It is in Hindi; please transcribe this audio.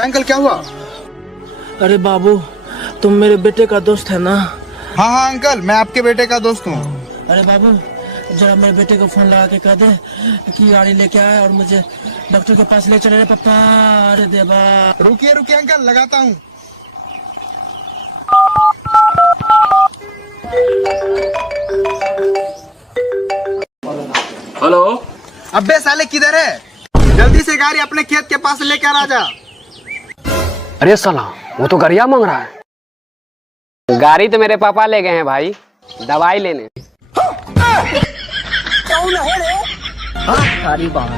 अरे अंकल क्या हुआ? अरे बाबू, तुम मेरे बेटे का दोस्त है ना? हाँ हाँ अंकल, मैं आपके बेटे का दोस्त हूँ। अरे बाबू, जरा मेरे बेटे को फोन लगा के कह दे कि गाड़ी लेके आए और मुझे डॉक्टर के पास ले चले रे पापा। अरे देवा। रुकिए रुकिए अंकल, लगाता हूँ। हेलो। अबे साले किधर है? जल्दी से गाड़ी अपने खेत के पास लेकर आ जा। अरे साला, वो तो गरिया मांग रहा है। गाड़ी तो मेरे पापा ले गए हैं भाई, दवाई लेने। सारी बात